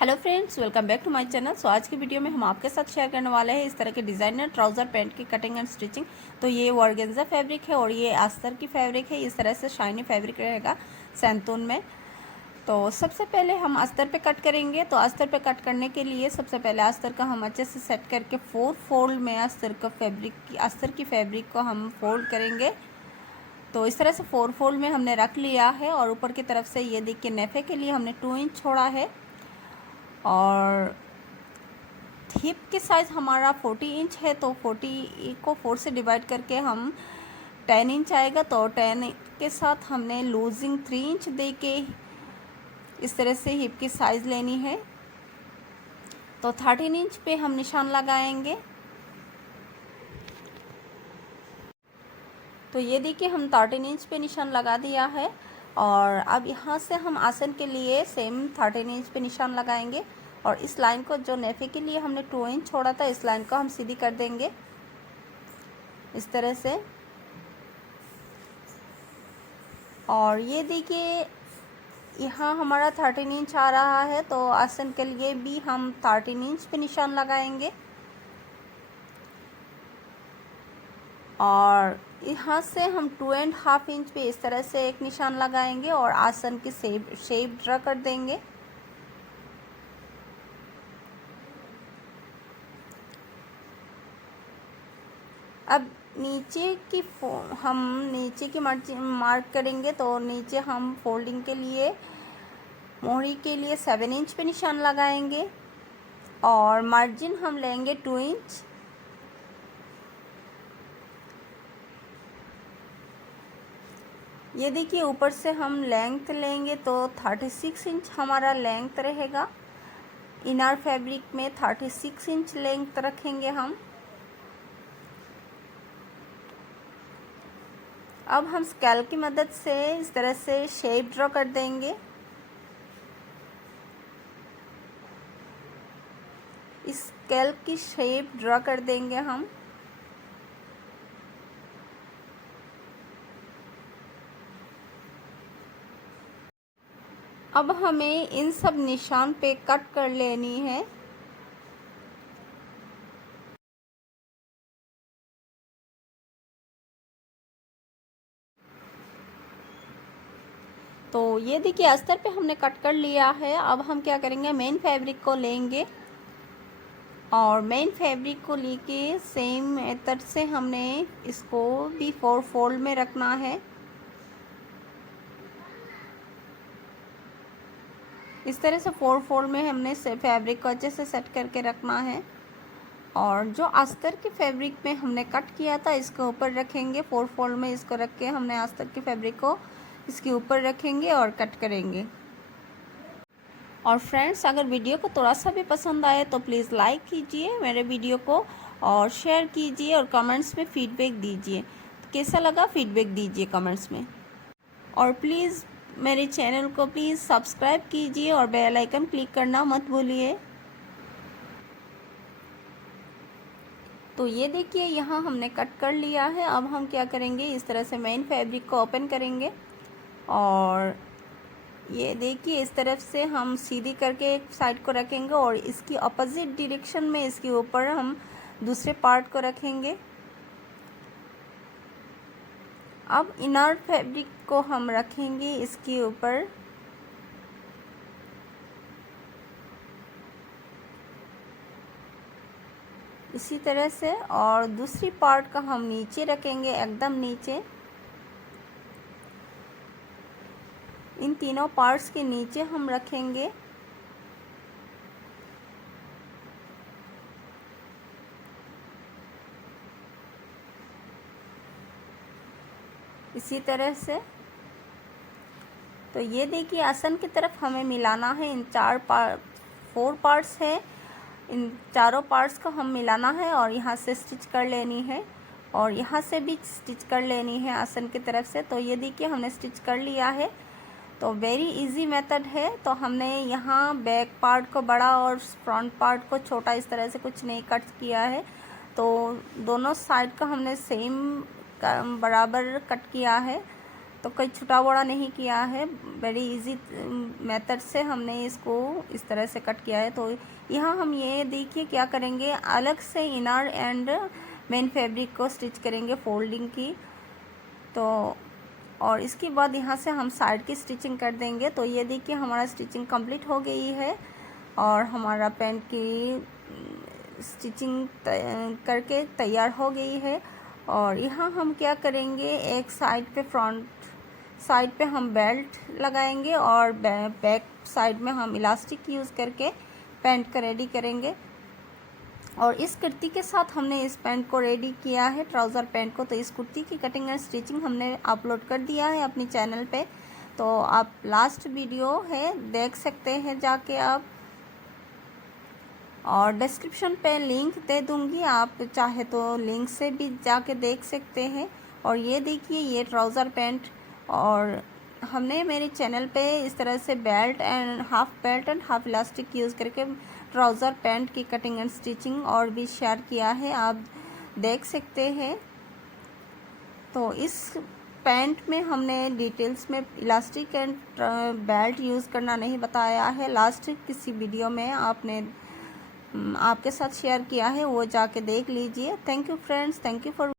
Hello friends, welcome back to my channel. So आज की video में हम आपके साथ शेयर करने वाले हैं इस तरह के डिज़ाइनर ट्राउज़र पैंट की कटिंग एंड स्टिचिंग। तो ये ऑर्गेन्जा फैब्रिक है और ये अस्तर की फैब्रिक है। इस तरह से शाइनी फैब्रिक रहेगा सैंतून में। तो सबसे पहले हम अस्तर पे कट करेंगे। तो अस्तर पे कट करने के लिए सबसे पहले अस्तर का हम अच्छे से सेट करके 4 फोल्ड में अस्तर की फैब्रिक को हम फोल्ड करेंगे। तो इस तरह से 4 फोल्ड में हमने रख लिया है और ऊपर की तरफ से ये देखिए नेफे के लिए हमने 2 इंच छोड़ा है और हिप की साइज़ हमारा 40 इंच है। तो 40 को 4 से डिवाइड करके हम 10 इंच आएगा। तो 10 के साथ हमने लूजिंग 3 इंच दे के इस तरह से हिप की साइज़ लेनी है। तो 13 इंच पे हम निशान लगाएंगे। तो ये देखिए हम 13 इंच पे निशान लगा दिया है और अब यहाँ से हम आसन के लिए सेम 13 इंच पे निशान लगाएंगे और इस लाइन को जो नेफे के लिए हमने 2 इंच छोड़ा था इस लाइन को हम सीधी कर देंगे इस तरह से। और ये देखिए यहाँ हमारा 13 इंच आ रहा है। तो आसन के लिए भी हम 13 इंच पे निशान लगाएंगे और यहाँ से हम 2.5 इंच पे इस तरह से एक निशान लगाएंगे और आसन की शेप ड्रा कर देंगे। अब हम नीचे की मार्क करेंगे। तो नीचे हम फोल्डिंग के लिए मोहरी के लिए 7 इंच पे निशान लगाएंगे और मार्जिन हम लेंगे 2 इंच। ये देखिए ऊपर से हम लेंथ लेंगे तो 36 इंच हमारा लेंथ रहेगा। इनर फैब्रिक में 36 इंच लेंथ रखेंगे हम। अब हम स्केल की मदद से इस तरह से शेप ड्रॉ कर देंगे। इस स्केल की शेप ड्रॉ कर देंगे हम। अब हमें इन सब निशान पे कट कर लेनी है। तो ये देखिए अस्तर पे हमने कट कर लिया है। अब हम क्या करेंगे, मेन फैब्रिक को लेंगे और मेन फैब्रिक को लेके सेम मेथड से हमने इसको भी 4 फोल्ड में रखना है। इस तरह से 4 फोल्ड में हमने फैब्रिक को अच्छे से सेट करके रखना है और जो अस्तर की फैब्रिक में हमने कट किया था इसके ऊपर रखेंगे। 4 फोल्ड में इसको रख के हमने अस्तर की फैब्रिक को इसके ऊपर रखेंगे और कट करेंगे। और फ्रेंड्स, अगर वीडियो को थोड़ा सा भी पसंद आए तो प्लीज़ लाइक कीजिए मेरे वीडियो को और शेयर कीजिए और कमेंट्स में फ़ीडबैक दीजिए। तो कैसा लगा फ़ीडबैक दीजिए कमेंट्स में। और प्लीज़ मेरे चैनल को प्लीज़ सब्सक्राइब कीजिए और बेल आइकन क्लिक करना मत भूलिए। तो ये देखिए यहाँ हमने कट कर लिया है। अब हम क्या करेंगे, इस तरह से मेन फैब्रिक को ओपन करेंगे और ये देखिए इस तरफ से हम सीधी करके एक साइड को रखेंगे और इसकी अपोजिट डायरेक्शन में इसके ऊपर हम दूसरे पार्ट को रखेंगे। अब इनर फैब्रिक को हम रखेंगे इसके ऊपर। इसी तरह से और दूसरी पार्ट का हम नीचे रखेंगे, एकदम नीचे। इन तीनों पार्ट्स के नीचे हम रखेंगे। इसी तरह से। तो ये देखिए आसन की तरफ हमें मिलाना है। इन 4 पार्ट्स है, इन चारों पार्ट्स को हम मिलाना है और यहाँ से स्टिच कर लेनी है और यहाँ से भी स्टिच कर लेनी है आसन की तरफ से। तो ये देखिए हमने स्टिच कर लिया है। तो वेरी इजी मेथड है। तो हमने यहाँ बैक पार्ट को बड़ा और फ्रंट पार्ट को छोटा इस तरह से कुछ नहीं कट किया है। तो दोनों साइड का हमने सेम बराबर कट किया है। तो कोई छोटा बड़ा नहीं किया है, वेरी इजी मेथड से हमने इसको इस तरह से कट किया है। तो यहाँ हम ये देखिए क्या करेंगे, अलग से इनर एंड मेन फैब्रिक को स्टिच करेंगे फोल्डिंग की। तो और इसके बाद यहाँ से हम साइड की स्टिचिंग कर देंगे। तो ये देखिए हमारा स्टिचिंग कंप्लीट हो गई है और हमारा पैंट की स्टिचिंग करके तैयार हो गई है। और यहाँ हम क्या करेंगे, एक साइड पे फ्रंट साइड पे हम बेल्ट लगाएंगे और बैक साइड में हम इलास्टिक यूज़ करके पैंट का रेडी करेंगे। और इस कुर्ती के साथ हमने इस पैंट को रेडी किया है, ट्राउज़र पैंट को। तो इस कुर्ती की कटिंग एंड स्टिचिंग हमने अपलोड कर दिया है अपनी चैनल पे, तो आप लास्ट वीडियो है देख सकते हैं जाके आप, और डिस्क्रिप्शन पे लिंक दे दूँगी, आप चाहे तो लिंक से भी जाके देख सकते हैं। और ये देखिए ये ट्राउज़र पैंट, और हमने मेरे चैनल पे इस तरह से belt and half elastic use करके ट्राउज़र पैंट की कटिंग एंड स्टिचिंग और भी शेयर किया है, आप देख सकते हैं। तो इस पैंट में हमने डिटेल्स में इलास्टिक एंड बेल्ट यूज़ करना नहीं बताया है, लास्ट किसी वीडियो में आपके साथ शेयर किया है, वो जाके देख लीजिए। Thank you friends, thank you for